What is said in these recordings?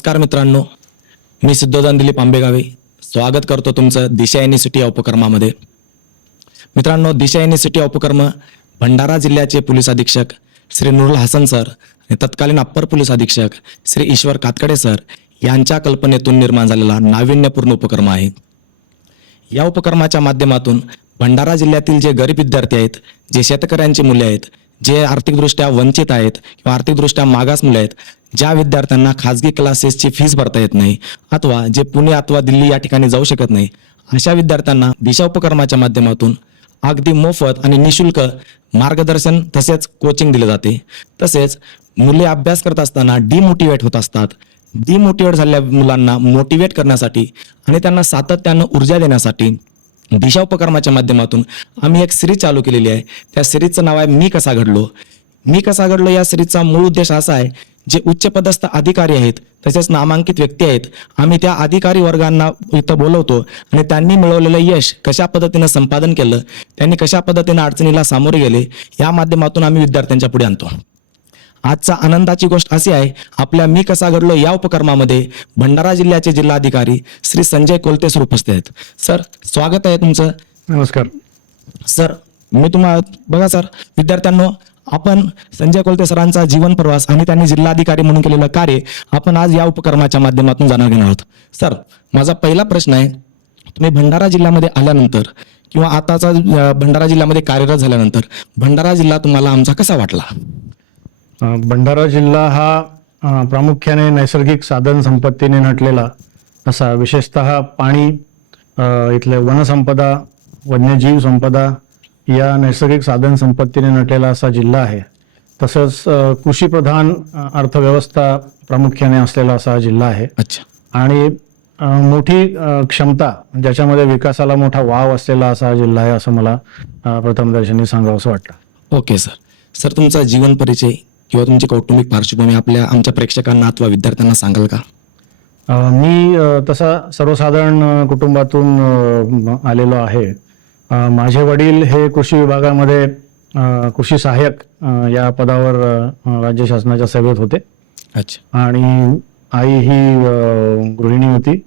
नमस्कार मित्रांनो मी सिद्धोदन दिलीप आंबेगावे. स्वागत करतो तुमचं दिशा युनिव्हर्सिटी या उपक्रमामध्ये. मित्रांनो दिशा युनिव्हर्सिटी उपक्रम भंडारा जिल्ह्याचे पोलीस अधीक्षक श्री नुरुल हसन सर आणि तत्कालीन अप्पर पोलीस अधीक्षक श्री ईश्वर कातकडे सर यांच्या कल्पनेतून निर्माण झालेला नाविन्यपूर्ण उपक्रम आहे. या उपक्रमाच्या माध्यमातून भंडारा जिल्ह्यातील जे गरीब विद्यार्थी आहेत जे शेतकऱ्यांची मुले आहेत जे आर्थिकदृष्ट्या वंचित आहेत किंवा आर्थिकदृष्ट्या मागास मुले आहेत ज्या विद्यार्थ्यांना खाजगी क्लासेसची फीस भरता येत नाही अथवा जे पुणे अथवा दिल्ली या ठिकाणी जाऊ शकत नाही अशा विद्यार्थ्यांना दिशा उपक्रमाच्या माध्यमातून अगदी मोफत आणि निशुल्क मार्गदर्शन तसेच कोचिंग दिले जाते. तसेच मुले अभ्यास करत असताना डिमोटिवेट होत असतात. डिमोटिवेट झालेल्या मुलांना मोटिवेट करण्यासाठी आणि त्यांना सातत्यानं ऊर्जा देण्यासाठी दिशा उपक्रमाच्या माध्यमातून आम्ही एक सिरीज चालू केलेली आहे. त्या सिरीजचं नाव आहे मी कसा घडलो? मी कसा घडलो या सिरीजचा मूळ उद्देश असा आहे जे उच्चपदस्थ अधिकारी आहेत तसेच नामांकित व्यक्ती आहेत आम्ही त्या अधिकारी वर्गांना इथं बोलवतो आणि त्यांनी मिळवलेलं यश कशा पद्धतीनं संपादन केलं त्यांनी कशा पद्धतीनं अडचणीला सामोरे गेले या माध्यमातून आम्ही विद्यार्थ्यांच्या पुढे आणतो. आजचा आनंदाची गोष्ट अशी आहे आपल्या मी कसा घडलो या उपक्रमामध्ये भंडारा जिल्ह्याचे जिल्हाधिकारी श्री संजय कोलते सर उपस्थित आहेत. सर स्वागत आहे तुमचं. नमस्कार. सर मी तुम्हाला बघा सर विद्यार्थ्यांनो आपण संजय कोलते सरांचा जीवन प्रवास आणि त्यांनी जिल्हाधिकारी म्हणून केलेलं कार्य आपण आज या उपक्रमाच्या माध्यमातून जाणून घेणार आहोत. सर माझा पहिला प्रश्न आहे तुम्ही भंडारा जिल्ह्यामध्ये आल्यानंतर किंवा आताचा भंडारा जिल्ह्यामध्ये कार्यरत झाल्यानंतर भंडारा जिल्हा तुम्हाला आमचा कसा वाटला? भंडारा जिल्हा हा प्रामुख्याने नैसर्गिक साधन संपत्तीने नटलेला असा. विशेषतः पाणी इथले वनसंपदा वन्यजीव संपदा या नैसर्गिक साधन संपत्तीने नटलेला असा जिल्हा आहे. तसंच कृषीप्रधान अर्थव्यवस्था प्रामुख्याने असलेला असा जिल्हा आहे. अच्छा. आणि मोठी क्षमता ज्याच्यामध्ये विकासाला मोठा वाव असलेला असा हा जिल्हा आहे असं मला प्रथमदर्शनी सांगावं असं वाटतं. Okay sir. सर तुमचा जीवन परिचय किंवा तुमची कौटुंबिक पार्श्वभूमी आपल्या आमच्या प्रेक्षकांना अथवा विद्यार्थ्यांना सांगाल का? मी तसा सर्वसाधारण कुटुंबातून आलेलो आहे. माझे वडील हे कृषी विभागामध्ये कृषी सहाय्यक या पदावर राज्य शासनाच्या सेवेत होते. अच्छा. आणि आई ही गृहिणी होती.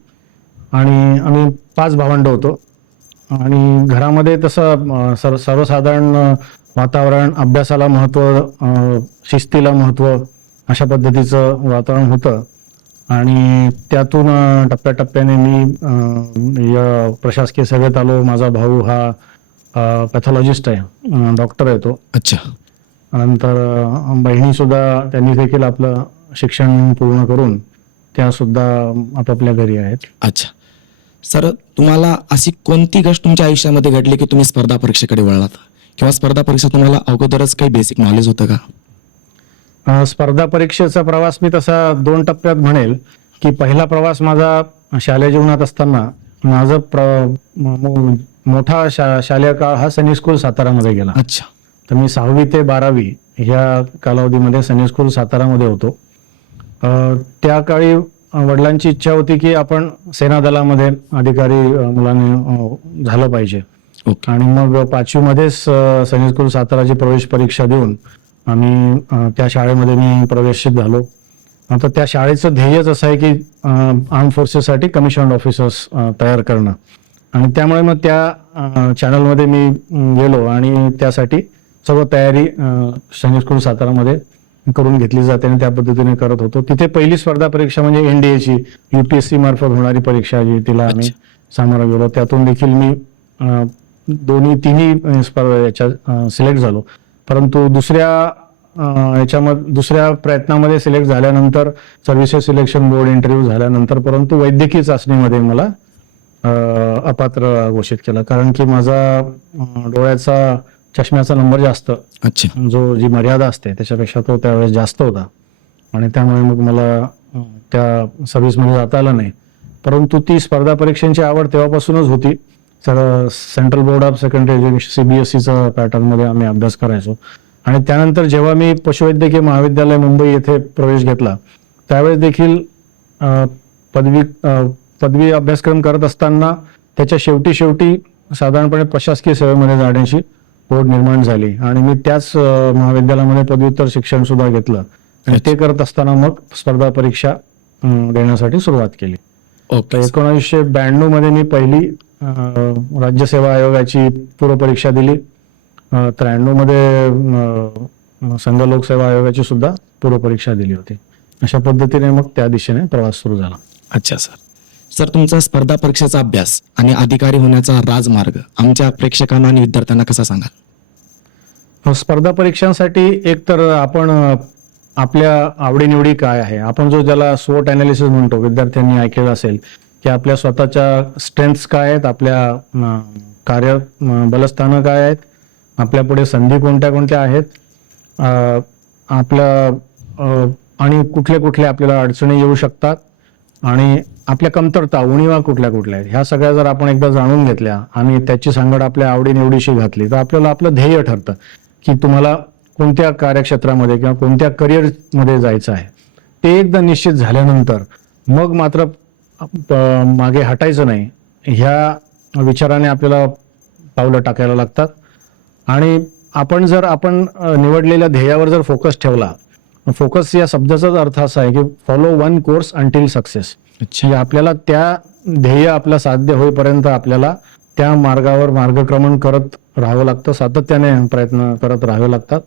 आणि आम्ही पाच भावंड होतो. आणि घरामध्ये तसं सर्व सर्वसाधारण वातावरण अभ्यासाला महत्त्व शिस्तीला महत्त्व अशा पद्धतीचं वातावरण होतं. आणि त्यातून टप्प्याटप्प्याने मी या प्रशासकीय सेवेत आलो. माझा भाऊ हा पॅथॉलॉजिस्ट आहे. डॉक्टर आहे तो. अच्छा. नंतर अ, बहिणीसुद्धा त्यांनी देखील आपलं शिक्षण पूर्ण करून त्या सुद्धा आपापल्या घरी आहेत. अच्छा. सर तुम्हाला अशी कोणती गोष्ट तुमच्या आयुष्यामध्ये घडली की तुम्ही स्पर्धा परीक्षेकडे वळलात? किंवा स्पर्धा परीक्षा तुम्हाला अगोदरच काही बेसिक नॉलेज होतं का? अ, स्पर्धा परीक्षेचा प्रवास मी तसा दोन टप्प्यात म्हणेल की पहिला प्रवास माझा शालेय जीवनात असताना माझं प्र म- म- मोठा शा शालेय काळ हा सैनिक स्कूल सातारामध्ये गेला. अच्छा. तर मी सहावी ते बारावी ह्या कालावधीमध्ये सैनिक स्कूल सातारामध्ये होतो. अ, त्या काळी अ, वडिलांची इच्छा होती की आपण सेना दलामध्ये अधिकारी अ, मुलांनी अ, झालं पाहिजे. आणि मग पाचवीमध्येच सैनिक स्कूल साताराची प्रवेश परीक्षा देऊन आम्ही त्या शाळेमध्ये मी प्रवेशित झालो. आता त्या शाळेचं ध्येयच असं आहे की आर्म फोर्सेससाठी कमिशन ऑफिसर्स तयार करणं. आणि त्यामुळे मग त्या चॅनलमध्ये मी गेलो आणि त्यासाठी सर्व तयारी सैनिक स्कूल सातारामध्ये करून घेतली जाते आणि त्या पद्धतीने करत होतो. तिथे पहिली स्पर्धा परीक्षा म्हणजे एनडीएची युपीएससी मार्फत होणारी परीक्षा जी तिला आम्ही सामोरं गेलो. त्यातून देखील मी दोन्ही तिन्ही स्पर्धा याच्या सिलेक्ट झालो. परंतु दुसऱ्या याच्यामध्ये दुसऱ्या प्रयत्नामध्ये सिलेक्ट झाल्यानंतर सर्व्हिसेस सिलेक्शन बोर्ड इंटरव्ह्यू झाल्यानंतर परंतु वैद्यकीय चाचणीमध्ये मला अपात्र घोषित केलं. कारण की माझा डोळ्याचा चष्म्याचा नंबर जास्त. अच्छा. जो जी मर्यादा असते त्याच्यापेक्षा तो त्यावेळेस जास्त होता. आणि त्यामुळे मग मला त्या सर्व्हिसमध्ये जाता आलं नाही. परंतु ती स्पर्धा परीक्षांची आवड तेव्हापासूनच होती. Sir central board of secondary education सीबीएसईचा पॅटर्नमध्ये आम्ही अभ्यास करायचो. आणि त्यानंतर जेव्हा मी पशुवैद्यकीय महाविद्यालय मुंबई येथे प्रवेश घेतला त्यावेळेस देखील पदवी पदवी अभ्यासक्रम करत असताना त्याच्या शेवटी शेवटी साधारणपणे प्रशासकीय सेवेमध्ये जाण्याची ओढ निर्माण झाली. आणि मी त्याच महाविद्यालयामध्ये पदव्युत्तर शिक्षण सुद्धा घेतलं. आणि ते करत असताना मग स्पर्धा परीक्षा देण्यासाठी सुरुवात केली. तर ओके एकोणीसशे ब्याण्णवमध्ये मी पहिली अं, राज्यसेवा आयोगाची पूर्वपरीक्षा दिली. त्र्याण्णवमध्ये संघ लोकसेवा आयोगाची सुद्धा पूर्वपरीक्षा दिली होती. अशा पद्धतीने मग त्या दिशेने प्रवास सुरू झाला. अच्छा सर. सर तुमचा स्पर्धा परीक्षेचा अभ्यास आणि अधिकारी होण्याचा राजमार्ग आमच्या प्रेक्षकांना आणि विद्यार्थ्यांना कसा सांगाल? स्पर्धा परीक्षांसाठी एक तर आपण आपल्या आवडीनिवडी काय आहे? आपण जो ज्याला स्वोट अनालिसिस म्हणतो विद्यार्थ्यांनी ऐकलेलं असेल की आपल्या स्वतःच्या स्ट्रेंथ्स काय आहेत? आपल्या कार्य बलस्थानं काय आहेत? आपल्या पुढे संधी कोणत्या कोणत्या आहेत? आपलं आपल्या आणि कुठल्या कुठल्या आपल्याला अडचणी येऊ शकतात? आणि आपल्या कमतरता उणीवा कुठल्या कुठल्या आहेत? ह्या सगळ्या जर आपण एकदा जाणून घेतल्या आणि त्याची सांगड आपल्या आवडीनिवडीशी घातली तर आपल्याला आपलं ध्येय ठरतं की तुम्हाला कोणत्या कार्यक्षेत्रामध्ये किंवा कोणत्या करिअरमध्ये जायचं आहे. ते एकदा निश्चित झाल्यानंतर मग मात्र मागे हटायचं नाही. ह्या विचाराने आपल्याला पावलं टाकायला लागतात. आणि आपण जर आपण निवडलेल्या ध्येयावर जर फोकस ठेवला फोकस या शब्दाचाच अर्थ असा आहे की follow one course until success आपल्याला त्या ध्येय आपल्या साध्य होईपर्यंत आपल्याला त्या मार्गावर मार्गक्रमण करत राहावं लागतं सातत्याने प्रयत्न करत राहावे लागतात.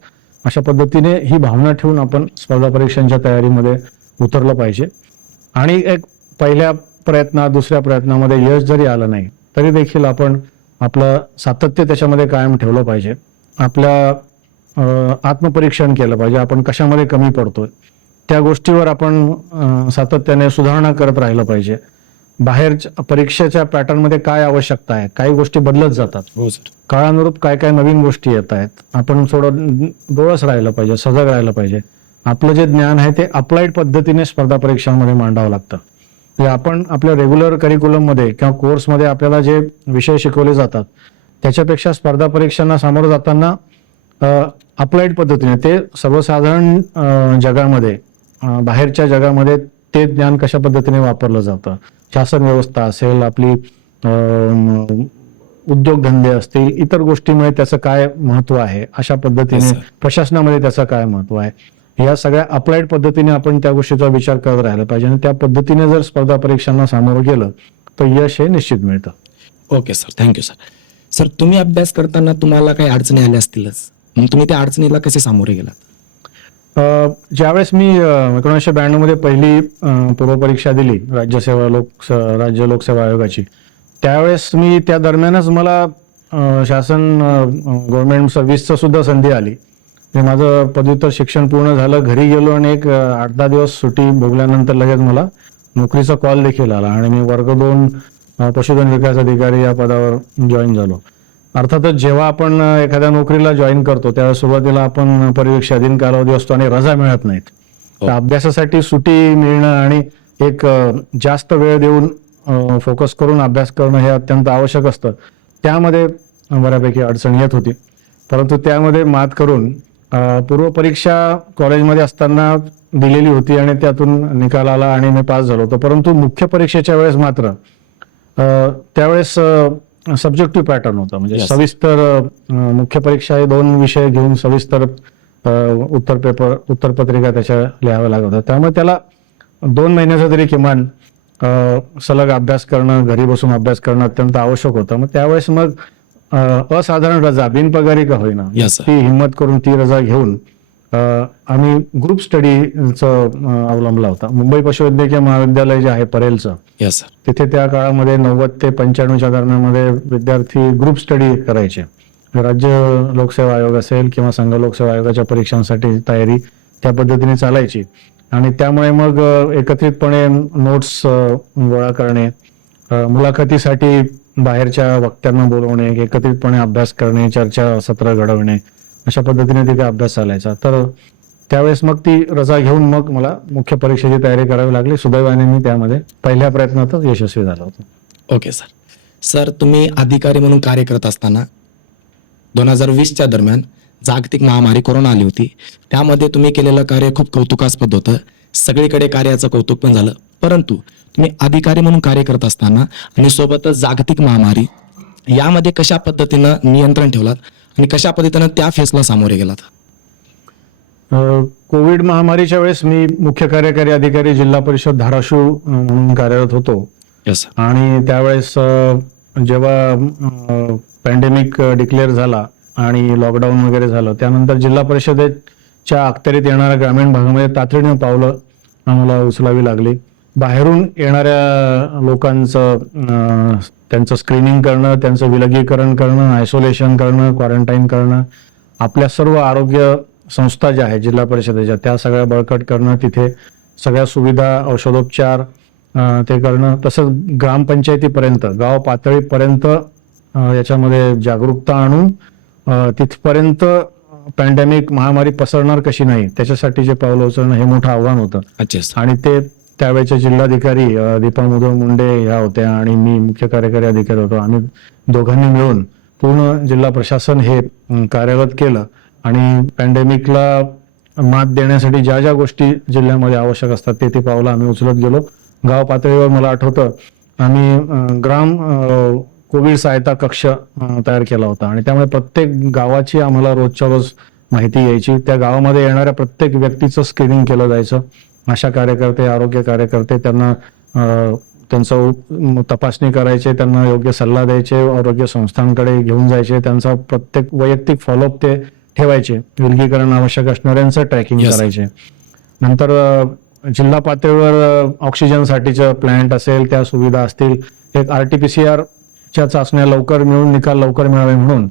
अशा पद्धतीने ही भावना ठेवून आपण स्पर्धा परीक्षांच्या तयारीमध्ये उतरलं पाहिजे. आणि एक पहिल्या प्रयत्नात दुसऱ्या प्रयत्नामध्ये यश जरी आलं नाही तरी देखील आपण आपलं सातत्य त्याच्यामध्ये कायम ठेवलं पाहिजे. आपल्या आत्मपरीक्षण केलं पाहिजे. आपण कशामध्ये कमी पडतोय? त्या गोष्टीवर आपण सातत्याने सुधारणा करत राहिलं पाहिजे. बाहेरच्या परीक्षेच्या पॅटर्नमध्ये काय आवश्यकता आहे? काही गोष्टी बदलत जातात. हो काळानुरूप काय काय नवीन गोष्टी येत आहेत? आपण थोडं डोळस राहिलं पाहिजे सजग राहिलं पाहिजे. आपलं जे ज्ञान आहे ते अप्लाइड पद्धतीने स्पर्धा परीक्षांमध्ये मांडावं लागतं. आपण आपल्या रेग्युलर करिक्युलममध्ये किंवा कोर्समध्ये आपल्याला जे विषय शिकवले जातात त्याच्यापेक्षा स्पर्धा परीक्षांना सामोरं जाताना अप्लाइड पद्धतीने ते सर्वसाधारण जगामध्ये बाहेरच्या जगामध्ये ते ज्ञान कशा पद्धतीने वापरलं जातं? शासन व्यवस्था असेल आपली उद्योगधंदे असतील इतर गोष्टीमुळे त्याचं काय महत्त्व आहे? अशा पद्धतीने. प्रशासनामध्ये त्याचं काय महत्त्व आहे? या सगळ्या अप्लाइड पद्धतीने आपण त्या गोष्टीचा विचार करत राहिला पाहिजे. आणि त्या पद्धतीने जर स्पर्धा परीक्षांना सामोरं गेलं तर यश हे निश्चित मिळतं. Okay sir thank you sir sir तुम्ही अभ्यास करताना तुम्हाला काही अडचणी आल्या असतीलच. मग तुम्ही त्या अडचणीला कसे सामोरे गेलात? ज्यावेळेस मी एकोणीसशे ब्याण्णवमध्ये पहिली पूर्वपरीक्षा दिली राज्यसेवा लोक राज्य लोकसेवा आयोगाची त्यावेळेस मी त्या दरम्यानच मला शासन गव्हर्नमेंट सर्व्हिसचं सुद्धा संधी आली. म्हणजे माझं पदव्युत्तर शिक्षण पूर्ण झालं घरी गेलो आणि एक आठ दहा दिवस सुट्टी भोगल्यानंतर लगेच मला नोकरीचा कॉल देखील आला आणि मी वर्ग दोन पशुधन विकास अधिकारी या पदावर जॉईन झालो. अर्थातच जेव्हा आपण एखाद्या नोकरीला जॉईन करतो त्यावेळेस सुरुवातीला आपण परीक्षाधीन कालावधी असतो आणि रजा मिळत नाहीत. तर हो. अभ्यासासाठी सुटी मिळणं आणि एक जास्त वेळ देऊन फोकस करून अभ्यास करणं हे अत्यंत आवश्यक असतं. त्यामध्ये बऱ्यापैकी अडचण येत होती. परंतु त्यामध्ये मात करून पूर्वपरीक्षा कॉलेजमध्ये असताना दिलेली होती आणि त्यातून निकाल आला आणि मी पास झालो होतो. परंतु मुख्य परीक्षेच्या वेळेस मात्र त्यावेळेस सब्जेक्टिव्ह पॅटर्न होता. म्हणजे Yes. सविस्तर मुख्य परीक्षा हे दोन विषय घेऊन सविस्तर उत्तर पेपर उत्तरपत्रिका त्याच्या लिहाव्या लागत होत्या. त्यामुळे त्याला दोन महिन्याचा तरी किमान सलग अभ्यास करणं घरी बसून अभ्यास करणं अत्यंत आवश्यक होतं. मग त्यावेळेस मग असाधारण रजा बिनपगारी का होईना. Yes. ती हिंमत करून ती रजा घेऊन आम्ही ग्रुप स्टडीचं अवलंबला होता. मुंबई पशुवैद्यकीय महाविद्यालय जे आहे परेलचं सर तिथे त्या काळामध्ये नव्वद ते पंच्याण्णवच्या दरम्यानमध्ये विद्यार्थी ग्रुप स्टडी करायचे. राज्य लोकसेवा आयोग असेल किंवा संघ लोकसेवा आयोगाच्या परीक्षांसाठी तयारी त्या पद्धतीने चालायची. आणि त्यामुळे मग एकत्रितपणे नोट्स गोळा करणे मुलाखतीसाठी बाहेरच्या वक्त्यांना बोलवणे एकत्रितपणे अभ्यास करणे चर्चा सत्र घडवणे अशा पद्धतीने तिथे अभ्यास चालायचा. तर त्यावेळेस मग ती रजा घेऊन मग मला मुख्य परीक्षेची तयारी करावी लागली. सुदैवाने मी त्यामध्ये पहिल्या प्रयत्नातच यशस्वी झालो होतो. Okay sir. सर तुम्ही अधिकारी म्हणून कार्य करत असताना दोन हजार वीसच्या दरम्यान जागतिक महामारी कोरोना आली होती. त्यामध्ये तुम्ही केलेलं कार्य खूप कौतुकास्पद होतं. सगळीकडे कार्याचं कौतुक पण झालं. परंतु तुम्ही अधिकारी म्हणून कार्य करत असताना आणि सोबतच जागतिक महामारी यामध्ये कशा पद्धतीनं नियंत्रण ठेवलात आणि कशा पद्धतीनं त्या फेसला सामोरे गेलात? कोविड महामारीच्या वेळेस मी मुख्य कार्यकारी अधिकारी जिल्हा परिषद धाराशिव म्हणून कार्यरत होतो. सर आणि त्यावेळेस जेव्हा पॅन्डेमिक डिक्लेअर झाला आणि लॉकडाऊन वगैरे झालं त्यानंतर जिल्हा च्या अखत्यारीत येणाऱ्या ग्रामीण भागामध्ये तातडीनं पावलं आम्हाला उचलावी लागली. बाहेरून येणाऱ्या लोकांचं त्यांचं स्क्रीनिंग करणं त्यांचं विलगीकरण करणं आयसोलेशन करणं क्वारंटाईन करणं आपल्या सर्व आरोग्य संस्था ज्या आहेत जिल्हा परिषदेच्या त्या सगळ्या बळकट करणं तिथे सगळ्या सुविधा औषधोपचार ते करणं तसंच ग्रामपंचायतीपर्यंत गाव पातळीपर्यंत याच्यामध्ये जागरूकता आणून तिथपर्यंत पॅन्डेमिक महामारी पसरणार कशी नाही त्याच्यासाठी जे पावलं उचलणं हे मोठं आव्हान होतं. आणि ते त्यावेळेचे जिल्हाधिकारी दीपा मुधोळ मुंडे ह्या होत्या आणि मी मुख्य कार्यकारी अधिकारी होतो. आम्ही दोघांनी मिळून पूर्ण जिल्हा प्रशासन हे कार्यरत केलं. आणि पॅन्डेमिकला मात देण्यासाठी ज्या ज्या गोष्टी जिल्ह्यामध्ये आवश्यक असतात ते ते पावलं आम्ही उचलत गेलो. गाव पातळीवर मला आठवतं आम्ही ग्राम कोविड सहायता कक्ष तयार केला होता. आणि त्यामुळे प्रत्येक गावाची आम्हाला रोजच्या रोज माहिती यायची. त्या गावामध्ये येणाऱ्या प्रत्येक व्यक्तीचं स्क्रीनिंग केलं जायचं. आशा कार्यकर्ते आरोग्य कार्यकर्ते त्यांना त्यांचं तपासणी करायचे त्यांना योग्य सल्ला द्यायचे आरोग्य संस्थांकडे घेऊन जायचे त्यांचा प्रत्येक वैयक्तिक फॉलोअप ते ठेवायचे. विलगीकरण आवश्यक असणाऱ्यांचं ट्रॅकिंग Yes. करायचे. नंतर जिल्हा पातळीवर ऑक्सिजनसाठीचं प्लांट असेल त्या सुविधा असतील. एक R T P C R च्या चाचण्या लवकर मिळून निकाल लवकर मिळावे म्हणून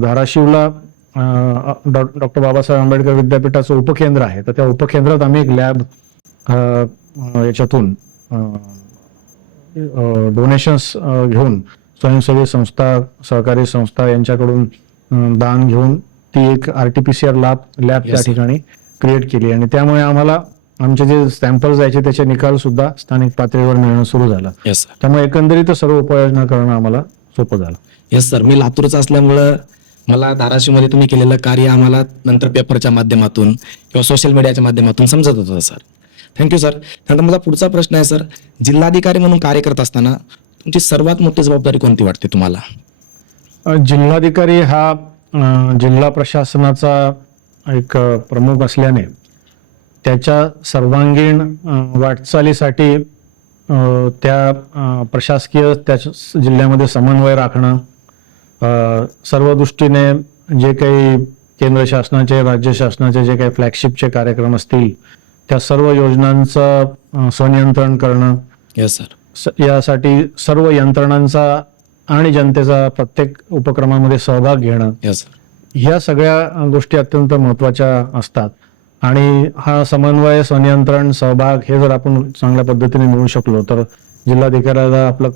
धाराशिवला डॉक्टर बाबासाहेब आंबेडकर विद्यापीठाचं उपकेंद्र आहे तर त्या उपकेंद्रात आम्ही एक लॅब याच्यातून डोनेशन्स घेऊन स्वयंसेवी संस्था सहकारी संस्था यांच्याकडून दान घेऊन ती एक R T P C R lab lab त्या. ठिकाणी क्रिएट केली आणि त्यामुळे आम्हाला आमचे जे सॅम्पल्स जायचे त्याचे निकाल सुद्धा स्थानिक पातळीवर मिळणं सुरू झालं. येस सर त्यामुळे एकंदरीत सर्व उपाययोजना करणं आम्हाला सोपं झालं. येस सर मी लातूरचा असल्यामुळं मला धाराशिवमध्ये तुम्ही केलेलं कार्य आम्हाला नंतर पेपरच्या माध्यमातून किंवा सोशल मीडियाच्या माध्यमातून समजत होतं सर थँक्यू सर त्यानंतर माझा पुढचा प्रश्न आहे सर जिल्हाधिकारी म्हणून कार्य करत असताना तुमची सर्वात मोठी जबाबदारी कोणती वाटते तुम्हाला? जिल्हाधिकारी हा जिल्हा प्रशासनाचा एक प्रमुख असल्याने त्याच्या सर्वांगीण वाटचालीसाठी त्या प्रशासकीय त्या जिल्ह्यामध्ये समन्वय राखणं सर्व दृष्टीने जे काही केंद्र शासनाचे राज्य शासनाचे जे काही फ्लॅगशिपचे कार्यक्रम असतील त्या सर्व योजनांचं अ, संनियंत्रण करणं येस सर स- यासाठी सर्व यंत्रणांचा आणि जनतेचा प्रत्येक उपक्रमामध्ये सहभाग घेणं येस सर ह्या सगळ्या गोष्टी अत्यंत महत्त्वाच्या असतात. आणि हा समन्वय संनियंत्रण सहभाग हे जर आपण चांगल्या पद्धतीने मिळू शकलो तर जिल्हाधिकाऱ्याला आपलं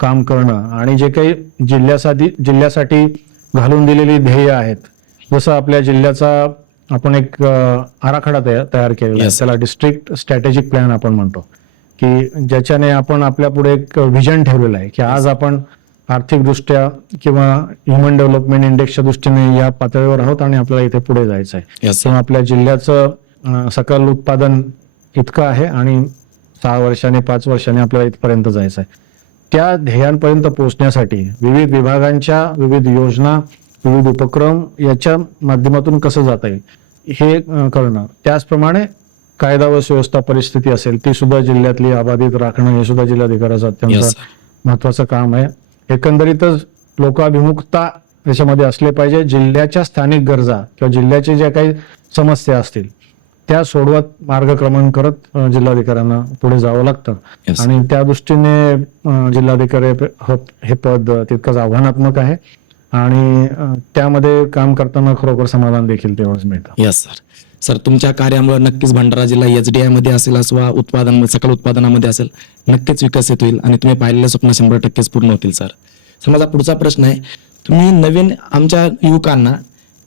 काम करणं आणि जे काही जिल्ह्यासाठी जिल्ह्यासाठी घालून दिलेली ध्येय आहेत जसं आपल्या जिल्ह्याचा आपण एक आराखडा तया- तयार केलेला आहे. Yes. त्याला डिस्ट्रिक्ट स्ट्रॅटेजिक प्लॅन आपण म्हणतो. की ज्याच्याने आपण आपल्या पुढे एक व्हिजन ठेवलेलं आहे की आज आपण आर्थिकदृष्ट्या किंवा ह्युमन डेव्हलपमेंट इंडेक्सच्या दृष्टीने या पातळीवर आहोत आणि आपल्याला इथे पुढे जायचं आहे तेव्हा आपल्या जिल्ह्याचं सकल उत्पादन इतकं आहे आणि सहा वर्षांनी पाच वर्षांनी आपल्याला इथपर्यंत जायचं आहे त्या ध्येयांपर्यंत पोहोचण्यासाठी विविध विभागांच्या विविध योजना विविध उपक्रम याच्या माध्यमातून कसं जाता येईल हे करणं त्याचप्रमाणे कायदा व सुव्यवस्था परिस्थिती असेल ती सुद्धा जिल्ह्यातली अबाधित राखणं हे सुद्धा जिल्हाधिकाऱ्याचं अत्यंत महत्वाचं काम आहे. एकंदरीतच लोकाभिमुखता याच्यामध्ये असले पाहिजे जिल्ह्याच्या स्थानिक गरजा किंवा जिल्ह्याच्या ज्या काही समस्या असतील त्या सोडवत मार्गक्रमण करत जिल्हाधिकाऱ्यांना पुढे जावं लागतं Yes. आणि त्या दृष्टीने जिल्हाधिकारी हे पद तितकंच आव्हानात्मक आहे आणि त्यामध्ये काम करताना खरोखर समाधान देखील तेवढंच मिळतं. येस सर सर तुमच्या कार्यामुळे नक्कीच भंडारा जिल्हा एच डी मध्ये असेल अथवा उत्पादन सकल उत्पादनामध्ये असेल नक्कीच विकसित होईल आणि तुम्ही पाहिलेलं स्वप्न शंभर टक्केच पूर्ण होतील सर सर माझा पुढचा प्रश्न आहे तुम्ही नवीन आमच्या युवकांना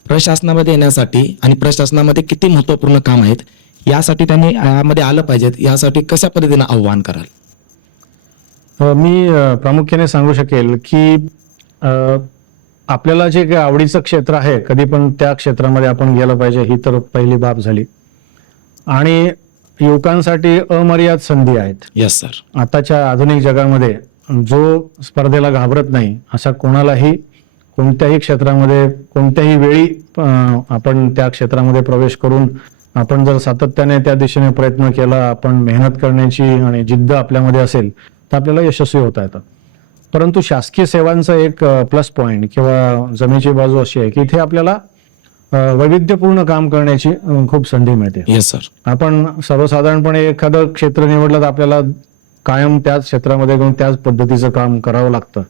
प्रशासनामध्ये येण्यासाठी आणि प्रशासनामध्ये किती महत्त्वपूर्ण काम आहेत यासाठी त्यांनी यामध्ये आलं पाहिजेत यासाठी कशा पद्धतीने आव्हान कराल? मी प्रामुख्याने सांगू शकेल की आपल्याला जे काही आवडीचं क्षेत्र आहे कधी पण त्या क्षेत्रामध्ये आपण गेलं पाहिजे ही तर पहिली बाब झाली. आणि युवकांसाठी अमर्याद संधी आहेत. येस सर आताच्या आधुनिक जगामध्ये जो स्पर्धेला घाबरत नाही अशा कोणालाही कोणत्याही क्षेत्रामध्ये कोणत्याही वेळी अं, आपण त्या क्षेत्रामध्ये प्रवेश करून आपण जर सातत्याने त्या दिशेने प्रयत्न केला आपण मेहनत करण्याची आणि जिद्द आपल्यामध्ये असेल तर आपल्याला यशस्वी होता येतं. परंतु शासकीय सेवांचा एक प्लस पॉईंट किंवा जमेची बाजू अशी आहे की इथे आपल्याला वैविध्यपूर्ण काम करण्याची खूप संधी मिळते. येस सर आपण सर्वसाधारणपणे एखादं क्षेत्र निवडलं तर आपल्याला कायम त्याच क्षेत्रामध्ये घेऊन त्याच पद्धतीचं काम करावं लागतं.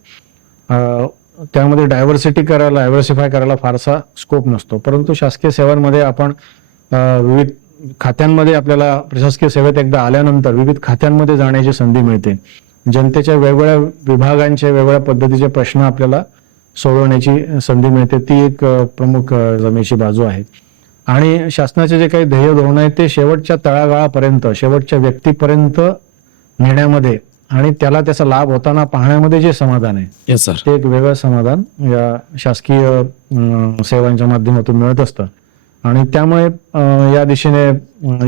त्यामध्ये डायव्हर्सिटी करायला डायव्हर्सिफाय करायला फारसा स्कोप नसतो. परंतु शासकीय सेवांमध्ये आपण विविध खात्यांमध्ये आपल्याला प्रशासकीय सेवेत एकदा आल्यानंतर विविध खात्यांमध्ये जाण्याची संधी मिळते. जनतेच्या वेगवेगळ्या विभागांचे वेगवेगळ्या पद्धतीचे प्रश्न आपल्याला सोडवण्याची संधी मिळते ती एक प्रमुख जमेची बाजू आहे. आणि शासनाचे जे काही ध्येय धोरण आहे ते शेवटच्या तळागाळापर्यंत शेवटच्या व्यक्तीपर्यंत नेण्यामध्ये आणि त्याला त्याचा लाभ होताना पाहण्यामध्ये जे समाधान आहे येस सर ते एक वेगळं समाधान या शासकीय सेवांच्या माध्यमातून मिळत असतं. आणि त्यामुळे या दिशेने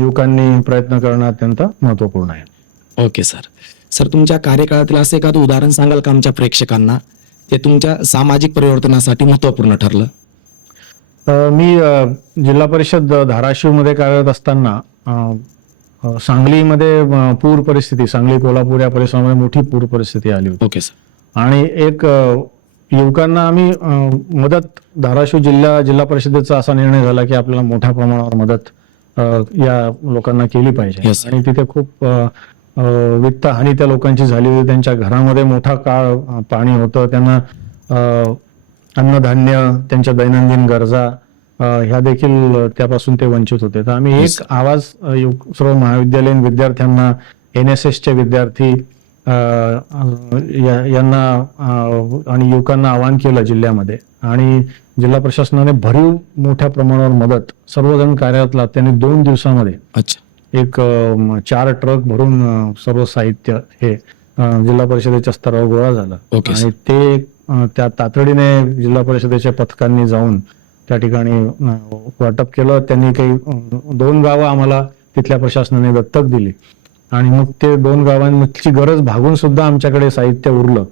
युवकांनी प्रयत्न करणं अत्यंत महत्त्वपूर्ण आहे. ओके सर सर तुमच्या कार्यकाळातील असं एखादं उदाहरण सांगाल का आमच्या प्रेक्षकांना? ते तुमच्या सामाजिक परिवर्तनासाठी महत्त्वपूर्ण ठरलं. मी जिल्हा परिषद धाराशिवमध्ये कार्यरत असताना सांगलीमध्ये पूर परिस्थिती सांगली कोल्हापूर या परिसरामध्ये मोठी पूर परिस्थिती आली होती. Okay sir. आणि एक युवकांना आम्ही मदत धाराशिव जिल्हा जिल्हा परिषदेचा असा निर्णय झाला की आपल्याला मोठ्या प्रमाणावर मदत या लोकांना केली पाहिजे. आणि तिथे खूप वित्त हानी त्या लोकांची झाली होती. त्यांच्या घरामध्ये मोठा काळ पाणी होतं. त्यांना अन्नधान्य त्यांच्या दैनंदिन गरजा ह्या देखील त्यापासून ते वंचित होते. तर आम्ही. एक आवाज सर्व महाविद्यालयीन विद्यार्थ्यांना एन एस एसचे विद्यार्थी यांना आणि युवकांना आवाहन केलं जिल्ह्यामध्ये. आणि जिल्हा प्रशासनाने भरीव मोठ्या प्रमाणावर मदत सर्वजण कार्यरतला त्यांनी दोन दिवसामध्ये अच्छा. एक चार ट्रक भरून सर्व साहित्य हे जिल्हा परिषदेच्या स्तरावर गोळा झालं. आणि ते त्या तातडीने जिल्हा परिषदेच्या पथकांनी जाऊन त्या ठिकाणी वाटप केलं. त्यांनी काही दोन गावं आम्हाला तिथल्या प्रशासनाने दत्तक दिली. आणि मग ते दोन गावांची गरज भागून सुद्धा आमच्याकडे साहित्य उरलं.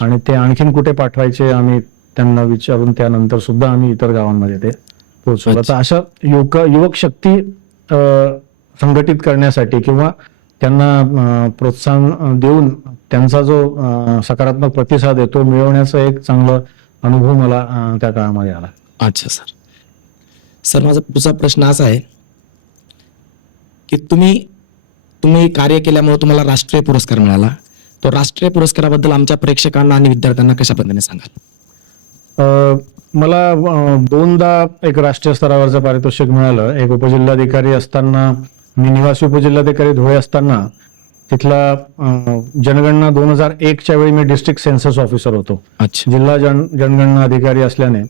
आणि ते आणखीन कुठे पाठवायचे आम्ही त्यांना विचारून त्यानंतर सुद्धा आम्ही इतर गावांमध्ये ते पोहोचवलं. तर अशा युवक युवक शक्ती संघटित करण्यासाठी किंवा त्यांना प्रोत्साहन देऊन त्यांचा जो सकारात्मक प्रतिसाद आहे तो मिळवण्याचा एक चांगला अनुभव मला त्या काळामध्ये आला. अच्छा सर. सर माझा पुढचा प्रश्न असा आहे की तुम्ही तुम्ही कार्य केल्यामुळे तुम्हाला राष्ट्रीय पुरस्कार मिळाला. तो राष्ट्रीय पुरस्काराबद्दल आमच्या प्रेक्षकांना आणि विद्यार्थ्यांना कशा पद्धतीने सांगाल? मला दोनदा एक राष्ट्रीय स्तरावरचं पारितोषिक मिळालं. एक उपजिल्हाधिकारी असताना मी निवासी उपजिल्हाधिकारी धुळे असताना तिथला जनगणना दोन हजार एकच्या वेळी मी डिस्ट्रिक्ट सेन्सस ऑफिसर होतो. अच्छा. जिल्हा जन जनगणना अधिकारी असल्याने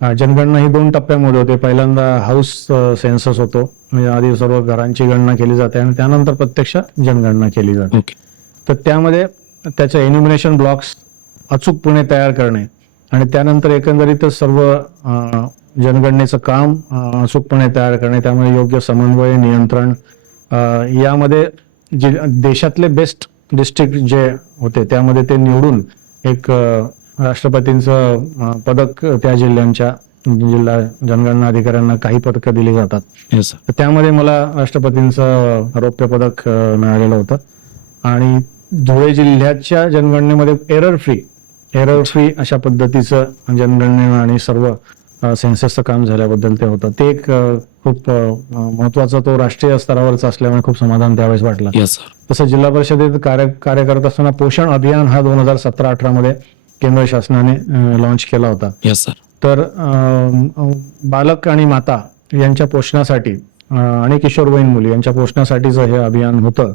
जनगणना ही दोन टप्प्यामध्ये होते. पहिल्यांदा हाऊस सेन्सस होतो. म्हणजे आधी सर्व घरांची गणना केली जाते आणि त्यानंतर प्रत्यक्ष जनगणना केली जाते. तर त्यामध्ये त्याचे एन्युमिनेशन ब्लॉक्स अचूकपणे तयार करणे आणि त्यानंतर एकंदरीतच सर्व जनगणनेचं काम अचूकपणे तयार करणे त्यामध्ये योग्य समन्वय नियंत्रण यामध्ये जे देशातले बेस्ट डिस्ट्रिक्ट जे होते त्यामध्ये ते निवडून एक राष्ट्रपतींचं पदक त्या जिल्ह्यांच्या जिल्हा जनगणना अधिकाऱ्यांना काही पदकं दिली जातात. तर त्यामध्ये मला राष्ट्रपतींचं रौप्य पदक मिळालेलं होतं. आणि धुळे जिल्ह्याच्या जनगणनेमध्ये एरर फ्री एरर फ्री अशा पद्धतीचं जनगणने आणि सर्व सेन्ससचं काम झाल्याबद्दल ते होतं. ते एक खूप महत्त्वाचा तो राष्ट्रीय स्तरावरचा असल्यामुळे खूप समाधान त्यावेळेस वाटलं. येस सर तसं जिल्हा परिषदेत कार्य कार्य करत असताना पोषण अभियान हा दोन हजार सतरा अठरा मध्ये केंद्र शासनाने लॉन्च केला होता. येस सर तर बालक आणि माता यांच्या पोषणासाठी आणि किशोरवयीन मुली यांच्या पोषणासाठीचं हे अभियान होतं.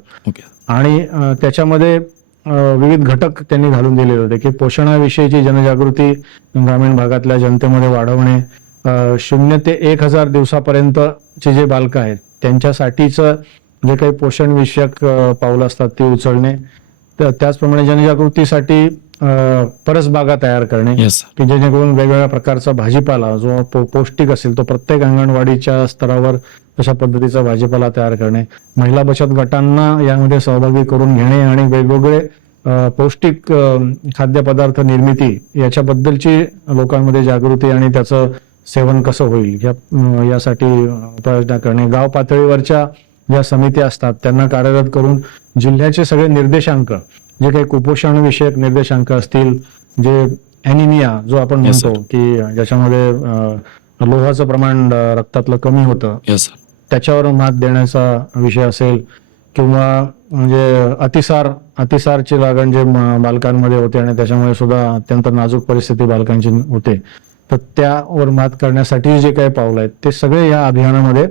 आणि त्याच्यामध्ये विविध घटक त्यांनी घालून दिलेले होते की पोषणाविषयीची जनजागृती ग्रामीण भागातल्या जनतेमध्ये वाढवणे शून्य ते एक हजार दिवसापर्यंतचे जे बालकं आहेत त्यांच्यासाठीचं जे काही पोषण विषयक पावलं असतात ते उचलणे त्याचप्रमाणे जनजागृतीसाठी अं, परसबागा तयार करणे सर की जेणेकरून वेगवेगळ्या प्रकारचा भाजीपाला जो पौ- पौष्टिक असेल तो प्रत्येक अंगणवाडीच्या स्तरावर तशा पद्धतीचा भाजीपाला तयार करणे. महिला बचत गटांना यामध्ये सहभागी करून घेणे आणि वेगवेगळे पौष्टिक खाद्यपदार्थ निर्मिती याच्याबद्दलची लोकांमध्ये जागृती आणि त्याचं सेवन कसं होईल या यासाठी उपाययोजना करणे. गाव पातळीवरच्या ज्या समिती असतात त्यांना कार्यरत करून जिल्ह्याचे सगळे निर्देशांक जे काही कुपोषण विषयक निर्देशांक असतील जे अॅनिमिया जो आपण म्हणतो की ज्याच्यामध्ये लोहाचं प्रमाण रक्तातलं कमी होतं. त्याच्यावर मात देण्याचा विषय असेल किंवा म्हणजे अतिसार अतिसारची लागण जे बालकांमध्ये होते आणि त्याच्यामुळे सुद्धा अत्यंत नाजूक परिस्थिती बालकांची होते. तर त्यावर मात करण्यासाठी जे काही पावलं आहेत ते सगळे या अभियानामध्ये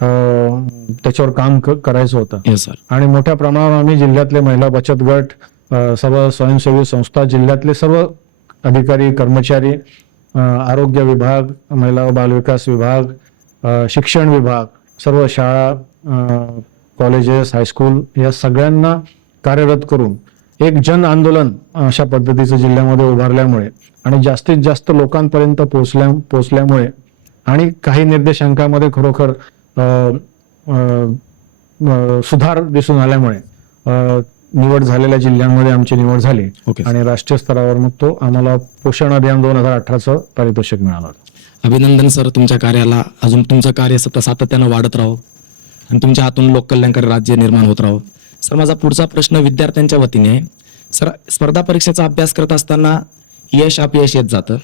त्याच्यावर काम करायचं होतं. येस सर आणि मोठ्या प्रमाणावर आम्ही जिल्ह्यातले महिला बचत गट सर्व स्वयंसेवी संस्था जिल्ह्यातले सर्व अधिकारी कर्मचारी आरोग्य विभाग महिला व बालविकास विभाग शिक्षण विभाग सर्व शाळा कॉलेजेस हायस्कूल या सगळ्यांना कार्यरत करून एक जन आंदोलन अशा पद्धतीचं जिल्ह्यामध्ये उभारल्यामुळे आणि जास्तीत जास्त लोकांपर्यंत पोहोचल्या पोहोचल्यामुळे आणि काही निर्देशांकामध्ये खरोखर सुधार दिसून आल्यामुळे निवड झालेल्या जिल्ह्यांमध्ये आमची निवड झाली ओके. आणि राष्ट्रीय स्तरावर मग तो आम्हाला पोषण अभियान दोन हजार अठराचं पारितोषिक मिळालं. अभिनंदन सर तुमच्या कार्याला. अजून तुमचं कार्य सतत सातत्यानं वाढत राहो आणि तुमच्या हातून लोककल्याणकारी राज्य निर्माण होत राहो. सर माझा पुढचा प्रश्न विद्यार्थ्यांच्या वतीने सर स्पर्धा परीक्षेचा अभ्यास करत असताना यश अपयश येत जातं.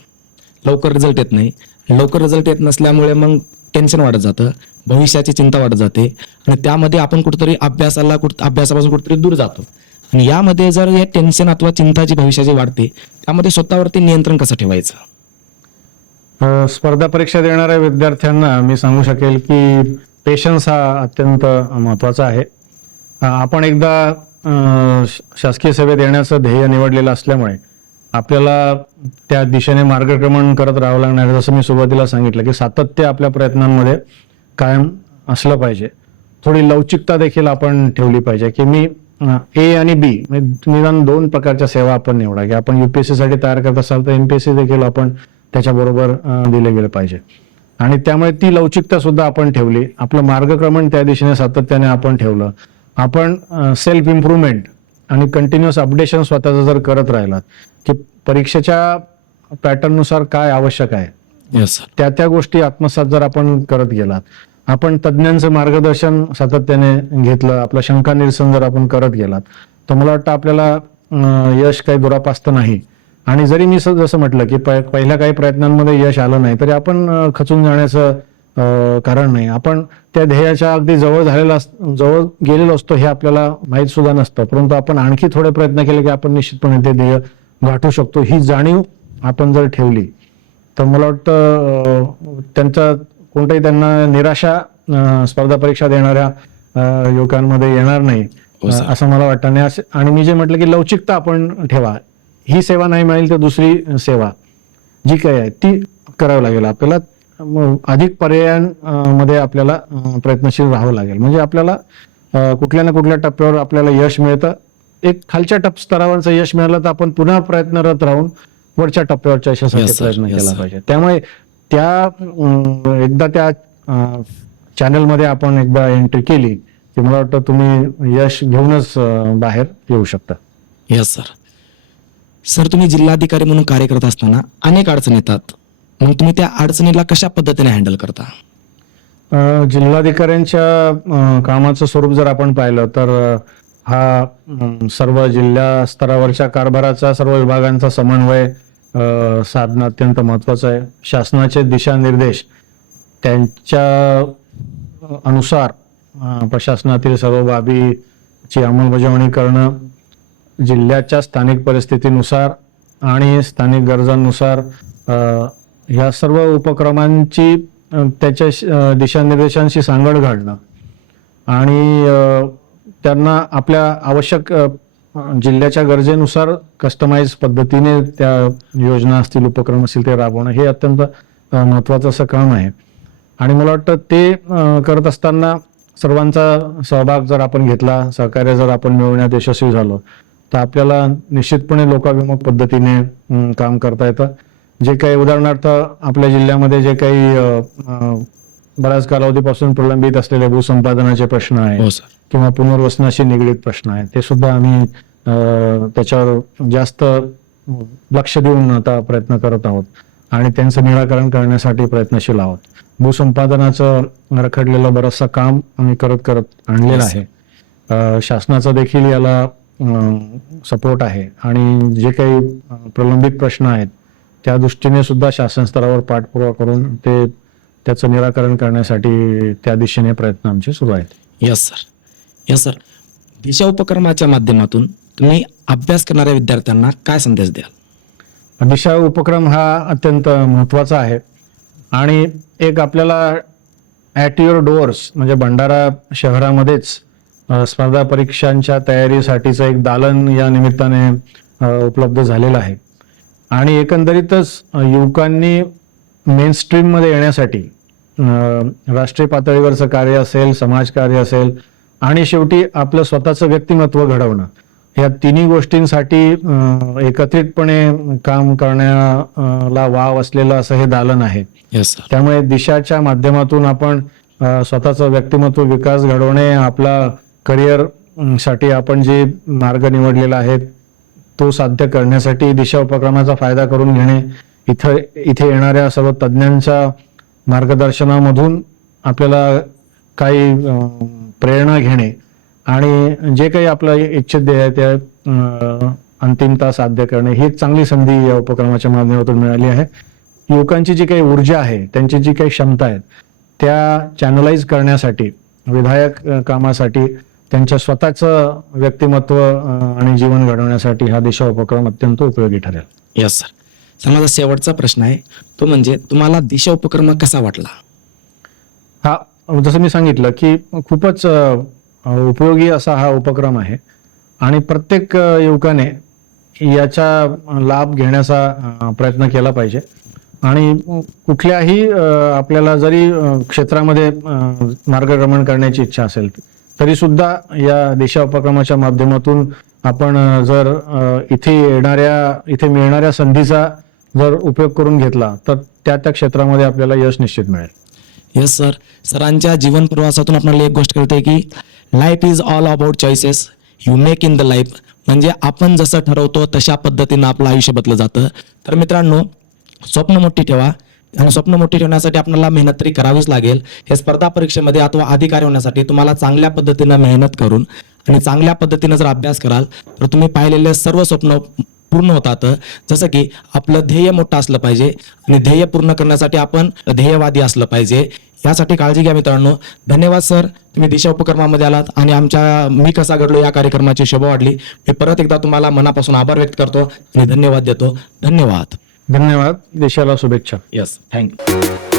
लवकर रिझल्ट येत नाही. लवकर रिझल्ट येत नसल्यामुळे मग टेन्शन वाढत जातं भविष्याची चिंता वाढत जाते आणि त्यामध्ये आपण कुठेतरी अभ्यासाला कुठ अभ्यासापासून कुठेतरी दूर जातो. आणि यामध्ये जर हे टेन्शन अथवा चिंता जी भविष्याची वाढते त्यामध्ये स्वतःवरती नियंत्रण कसं ठेवायचं? स्पर्धा परीक्षा देणाऱ्या विद्यार्थ्यांना मी सांगू शकेल की पेशन्स हा अत्यंत महत्त्वाचा आहे. आपण एकदा शासकीय सेवेत येण्याचं ध्येय निवडलेलं असल्यामुळे आपल्याला त्या दिशेने मार्गक्रमण करत राहावं लागणार आहे. जसं मी सुरुवातीला सांगितलं की सातत्य आपल्या प्रयत्नांमध्ये कायम असलं पाहिजे. थोडी लवचिकता देखील आपण ठेवली पाहिजे की मी ए आणि बी म्हणजे निदान दोन प्रकारच्या सेवा आपण निवडा. की आपण युपीएससी साठी तयार करत असाल तर एमपीएससी देखील आपण त्याच्याबरोबर दिले गेले पाहिजे. आणि त्यामुळे ती लवचिकता सुद्धा आपण ठेवली. आपलं मार्गक्रमण त्या दिशेने सातत्याने आपण ठेवलं. आपण सेल्फ इम्प्रुव्हमेंट आणि कंटिन्युअस अपडेशन स्वतःचं जर करत राहिलात की परीक्षेच्या पॅटर्ननुसार काय आवश्यक आहे? त्या त्या गोष्टी आत्मसात जर आपण करत गेलात आपण तज्ज्ञांचं मार्गदर्शन सातत्याने घेतलं आपलं शंका निरसन जर आपण करत गेलात तर मला वाटतं आपल्याला यश काही दुरापास्त नाही. आणि जरी मी जसं म्हटलं की पहिल्या काही प्रयत्नांमध्ये यश आलं नाही तरी आपण खचून जाण्याचं कारण नाही. आपण त्या ध्येयाच्या अगदी जवळ झालेला जवळ गेलेलो असतो हे आपल्याला माहीत सुद्धा नसतं. परंतु आपण आणखी थोडे प्रयत्न केले की आपण निश्चितपणे ते ध्येय गाठू शकतो. ही जाणीव आपण जर ठेवली तर मला वाटतं त्यांचा कोणताही त्यांना निराशा स्पर्धा परीक्षा देणाऱ्या युवकांमध्ये येणार नाही हो, असं मला वाटतं. आणि असं- आणि मी जे म्हटलं की लवचिकता आपण ठेवा. ही सेवा नाही मिळेल तर दुसरी सेवा. जी काही आहे ती करावी लागेल आपल्याला. अधिक पर्यायांमध्ये आपल्याला प्रयत्नशील राहावं लागेल. म्हणजे आपल्याला कुठल्या ना कुठल्या टप्प्यावर आपल्याला यश मिळतं. एक खालच्या टप स्तरावरचं यश मिळालं तर आपण पुन्हा प्रयत्नरत राहून वरच्या टप्प्यावरच्या यशासाठी. प्रयत्न केला. पाहिजे. त्यामुळे त्या एकदा त्या चॅनलमध्ये आपण एकदा एंट्री केली की मला वाटतं तुम्ही यश घेऊनच बाहेर येऊ शकता. येस सर सर तुम्ही जिल्हाधिकारी म्हणून कार्य करत असताना अनेक अडचणी येतात. मग तुम्ही त्या अडचणीला कशा पद्धतीने हँडल करता? जिल्हाधिकाऱ्यांच्या कामाचं स्वरूप जर आपण पाहिलं तर हा सर्व जिल्हा स्तरावरच्या कारभाराचा सर्व विभागांचा समन्वय साधणं अत्यंत महत्वाचं आहे. शासनाचे दिशानिर्देश त्यांच्या अनुसार प्रशासनातील सर्व बाबीची अंमलबजावणी करणं जिल्ह्याच्या स्थानिक परिस्थितीनुसार आणि स्थानिक गरजांनुसार ह्या सर्व उपक्रमांची त्याच्या दिशानिर्देशांशी सांगड घालणं. आणि त्यांना आपल्या आवश्यक जिल्ह्याच्या गरजेनुसार कस्टमाइज पद्धतीने त्या योजना असतील उपक्रम असतील ते राबवणं हे अत्यंत महत्वाचं असं काम आहे. आणि मला वाटतं ते करत असताना सर्वांचा सहभाग जर आपण घेतला सहकार्य जर आपण मिळवण्यात यशस्वी झालो तर आपल्याला निश्चितपणे लोकाभिमुख पद्धतीने काम करता येतं. जे काही उदाहरणार्थ आपल्या जिल्ह्यामध्ये जे काही बऱ्याच कालावधीपासून प्रलंबित असलेले भूसंपादनाचे प्रश्न आहे हो किंवा पुनर्वसनाशी निगडीत प्रश्न आहे ते सुद्धा आम्ही त्याच्यावर जास्त लक्ष देऊन आता प्रयत्न करत आहोत आणि त्यांचं निराकरण करण्यासाठी प्रयत्नशील आहोत. भूसंपादनाचं रखडलेलं बरंचसं काम आम्ही करत करत आणलेलं आहे. शासनाचा देखील याला सपोर्ट आहे आणि जे काही प्रलंबित प्रश्न आहेत त्या दृष्टीने सुद्धा शासन स्तरावर पाठपुरावा करून ते त्याचं निराकरण करण्यासाठी त्या दिशेने प्रयत्न आमचे सुरू आहेत. Yes sir yes sir Disha उपक्रमाच्या माध्यमातून तुम्ही अभ्यास करणाऱ्या विद्यार्थ्यांना काय संदेश द्याल? दिशा उपक्रम हा अत्यंत महत्त्वाचा आहे. आणि एक आपल्याला ॲट युअर डोअर्स म्हणजे भंडारा शहरामध्येच स्पर्धा परीक्षांच्या तयारीसाठीचं एक दालन या निमित्ताने उपलब्ध झालेलं आहे. आणि एकंदरीतच युवकांनी मेन स्ट्रीममध्ये येण्यासाठी राष्ट्रीय पातळीवरचं कार्य असेल समाजकार्य असेल आणि शेवटी आपलं स्वतःचं व्यक्तिमत्व घडवणं. या तिन्ही गोष्टींसाठी एकत्रितपणे काम करण्याला वाव असलेलं असं हे दालन आहे. सर त्यामुळे दिशाच्या माध्यमातून आपण स्वतःचं व्यक्तिमत्व विकास घडवणे आपला करिअरसाठी आपण जे मार्ग निवडलेला आहे तो साध्य करण्यासाठी दिशा उपक्रमाचा फायदा करून घेणे. इथं इथे येणाऱ्या सर्व तज्ज्ञांच्या मार्गदर्शनामधून आपल्याला काही प्रेरणा घेणे आणि जे काही आपलं इच्छित ध्येय आहे त्या अंतिमता साध्य करणे. ही एक चांगली संधी या उपक्रमाच्या माध्यमातून मिळाली आहे. युवकांची जी काही ऊर्जा आहे त्यांची जी काही क्षमता आहे त्या चॅनलाइज करण्यासाठी विधायक कामासाठी त्यांच्या स्वतःचं व्यक्तिमत्व आणि जीवन घडवण्यासाठी हा दिशा उपक्रम अत्यंत उपयोगी ठरेल. यस सर सर माझा शेवटचा प्रश्न आहे. तो म्हणजे तुम्हाला दिशा उपक्रम कसा वाटला? हा जसं मी सांगितलं की खूपच उपयोगी असा हा उपक्रम आहे. आणि प्रत्येक युवकाने याचा लाभ घेण्याचा प्रयत्न केला पाहिजे. आणि कुठल्याही आपल्याला जरी क्षेत्रामध्ये मार्गक्रमण करण्याची इच्छा असेल तरी सुद्धा या दिशा उपक्रमाच्या माध्यमातून आपण जर इथे येणाऱ्या इथे मिळणाऱ्या संधीचा जर उपयोग करून घेतला तर त्या त्या क्षेत्रामध्ये आपल्याला यश निश्चित मिळेल. येस सर सरांच्या जीवन प्रवासातून आपल्याला एक गोष्ट कळते की life is all about choices you make in the life म्हणजे आपण जसं ठरवतो तशा पद्धतीनं आपलं आयुष्य बदलं जातं. तर मित्रांनो स्वप्न मोठी ठेवा. स्वप्न मोठी ठेवण्यासाठी आपल्याला मेहनत तरी करावीच लागेल. हे स्पर्धा परीक्षेमध्ये अथवा अधिकारी होण्यासाठी तुम्हाला चांगल्या पद्धतीनं मेहनत करून आणि चांगल्या पद्धतीनं जर अभ्यास कराल तर तुम्ही पाहिलेले सर्व स्वप्न पूर्ण होतात. जसं की आपलं ध्येय मोठं असलं पाहिजे आणि ध्येय पूर्ण करण्यासाठी आपण ध्येयवादी असलं पाहिजे. यासाठी काळजी घ्या मित्रांनो. धन्यवाद सर. तुम्ही दिशा उपक्रमामध्ये आलात आणि आमच्या मी कसा घडलो या कार्यक्रमाची शोभा वाढली. मी परत एकदा तुम्हाला मनापासून आभार व्यक्त करतो आणि धन्यवाद देतो. धन्यवाद. धन्यवाद. देशाला शुभेच्छा. Yes thank you